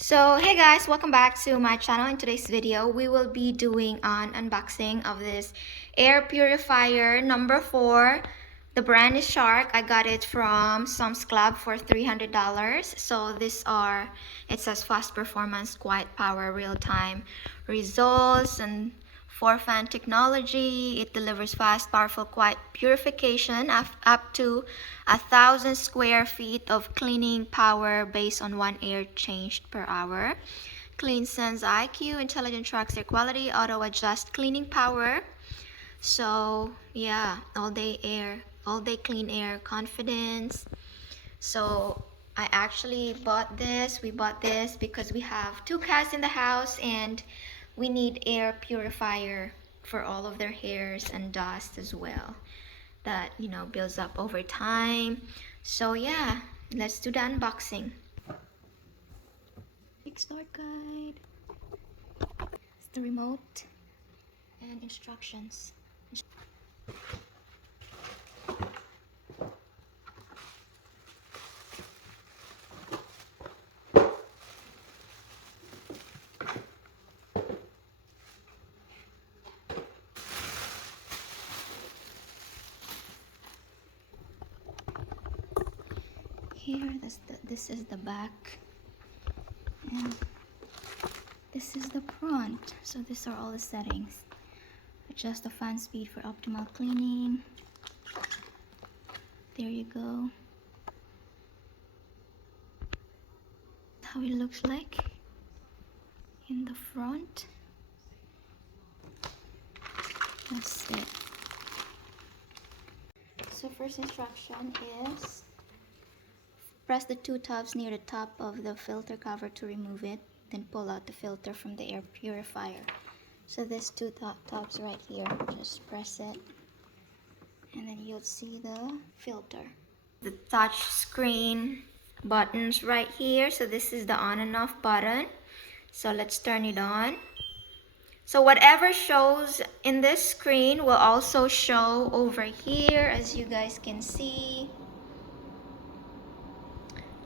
So hey guys, welcome back to my channel. In today's video we will be doing an unboxing of this air purifier number 4. The brand is Shark. I got it from Sam's Club for $300. So it says fast performance, quiet power, real-time results, and 4-fan technology. It delivers fast, powerful, quiet purification up to 1,000 square feet of cleaning power based on 1 air changed per hour. Clean Sense IQ, intelligent tracks air quality, auto adjust cleaning power. So yeah, all day clean air confidence. So I actually we bought this because we have 2 cats in the house and we need air purifier for all of their hairs and dust as well that builds up over time. So yeah, let's do the unboxing. Quick start guide. It's the remote and instructions. Here, this is the back, and this is the front. So these are all the settings. Adjust the fan speed for optimal cleaning. There you go. How it looks like in the front. That's it. So first instruction is press the 2 tabs near the top of the filter cover to remove it, then pull out the filter from the air purifier. So there's 2 tabs right here. Just press it and then you'll see the filter. The touch screen buttons right here. So this is the on and off button. So let's turn it on. So whatever shows in this screen will also show over here, as you guys can see.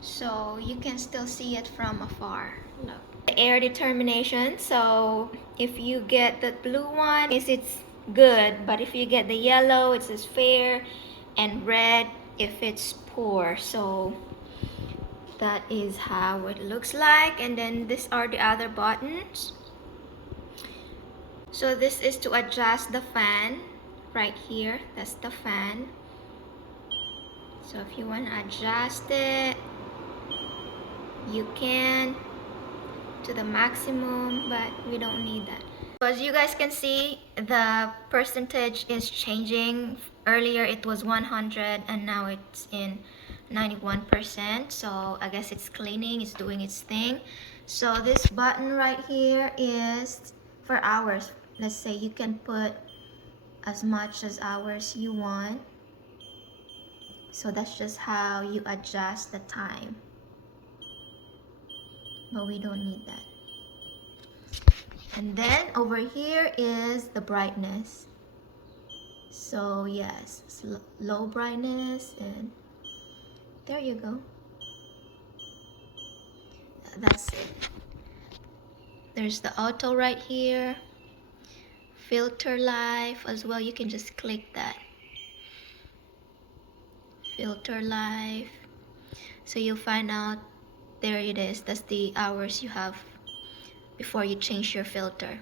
So you can still see it from afar. Look. The air determination. So if you get the blue one, it's good. But if you get the yellow, it says fair, and red if it's poor. So that is how it looks like. And then these are the other buttons. So this is to adjust the fan right here. That's the fan. So if you want to adjust it, you can to the maximum, but we don't need that. So as you guys can see, the percentage is changing. Earlier it was 100 and now it's in 91%. So I guess it's cleaning, it's doing its thing. So this button right here is for hours. Let's say you can put as much as hours you want. So that's just how you adjust the time. But we don't need that. And then over here is the brightness. So yes, it's low brightness, and there you go. That's it. There's the auto right here. Filter life as well. You can just click that. Filter life. So you'll find out, there it is. That's the hours you have before you change your filter.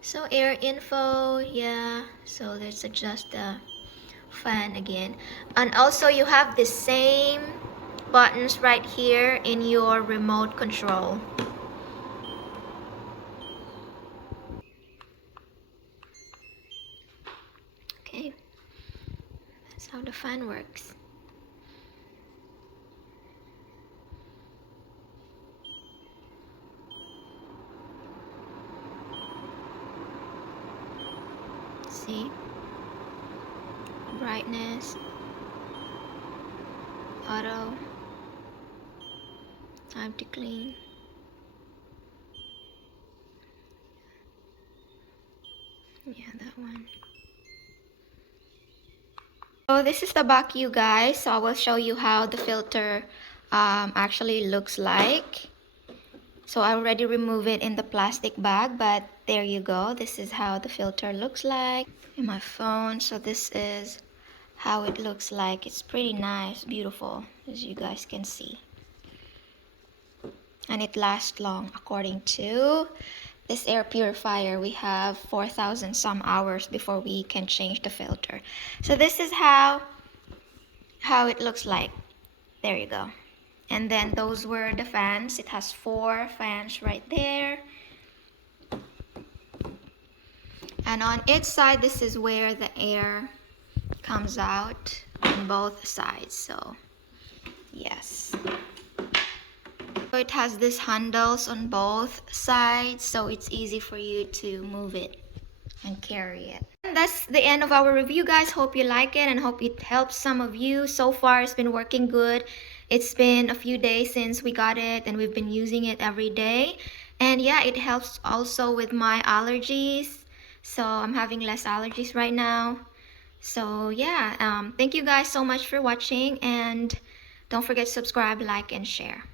So air info, yeah. So let's adjust the fan again. And also you have the same buttons right here in your remote control. Okay, that's how the fan works. See? Brightness, auto, time to clean. Yeah, that one. So this is the back, you guys. So I will show you how the filter actually looks like. So I already removed it in the plastic bag, but there you go. This is how the filter looks like in my phone. So this is how it looks like. It's pretty nice, beautiful, as you guys can see. And it lasts long. According to this air purifier, we have 4,000 some hours before we can change the filter. So this is how it looks like. There you go. And then those were the fans. It has 4 fans right there. And on its side, this is where the air comes out on both sides. So yes. So it has these handles on both sides, so it's easy for you to move it and carry it. And that's the end of our review, guys. Hope you like it and hope it helps some of you. So far, it's been working good. It's been a few days since we got it and we've been using it every day. And yeah, it helps also with my allergies. So I'm having less allergies right now. So yeah, thank you guys so much for watching, and don't forget to subscribe, like, and share.